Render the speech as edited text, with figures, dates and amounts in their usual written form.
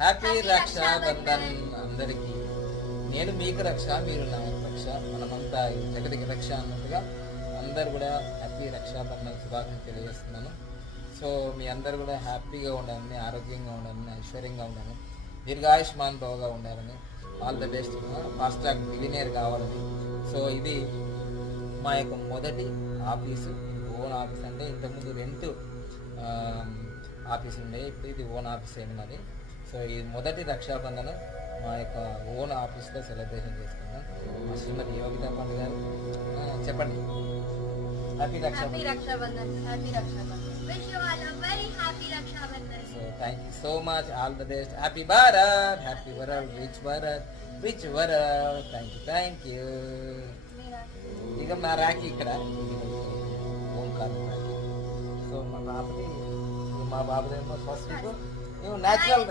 Happy Rakshabandhan అందరికీ. నేను మీకు రక్ష, మీరు నాకు రక్ష, మనమంతా ఈ జగతికి రక్ష అన్నట్టుగా అందరు కూడా హ్యాపీ రక్షాబంధన్ శుభాకాంక్షలు తెలియజేస్తున్నాను. సో మీ అందరు కూడా హ్యాపీగా ఉండాలని, ఆరోగ్యంగా ఉండాలని, ఐశ్వర్యంగా ఉండాలని, దీర్ఘాయుష్మాన్ భవగా ఉండాలని, all the best, fast track billionaire కావాలని. సో ఇది మా యొక్క మొదటి ఆఫీసు, ఓన్ ఆఫీస్. అంటే ఇంతకుముందు రెంట్ ఆఫీస్ ఉండే, ఇప్పుడు ఇది ఓన్ ఆఫీస్ అయింది మరి. సో ఇది మొదటి రక్షాబంధన మా యొక్క ఓన్ ఆఫీస్లో సెలబ్రేషన్ చేసుకున్నాం. మా శ్రీమతి యోగితా పండు గారు చెప్పండి. Happy Rakshabandhan. So thank you so much, all the best, happy Bharat, happy world, rich Bharat, rich world. Thank you. ఇక మా రాఖీ ఇక్కడ ఓంకార్ రాఖీ. సో మా బాబుదేమో ఫస్ట్ ఏమో న్యాచురల్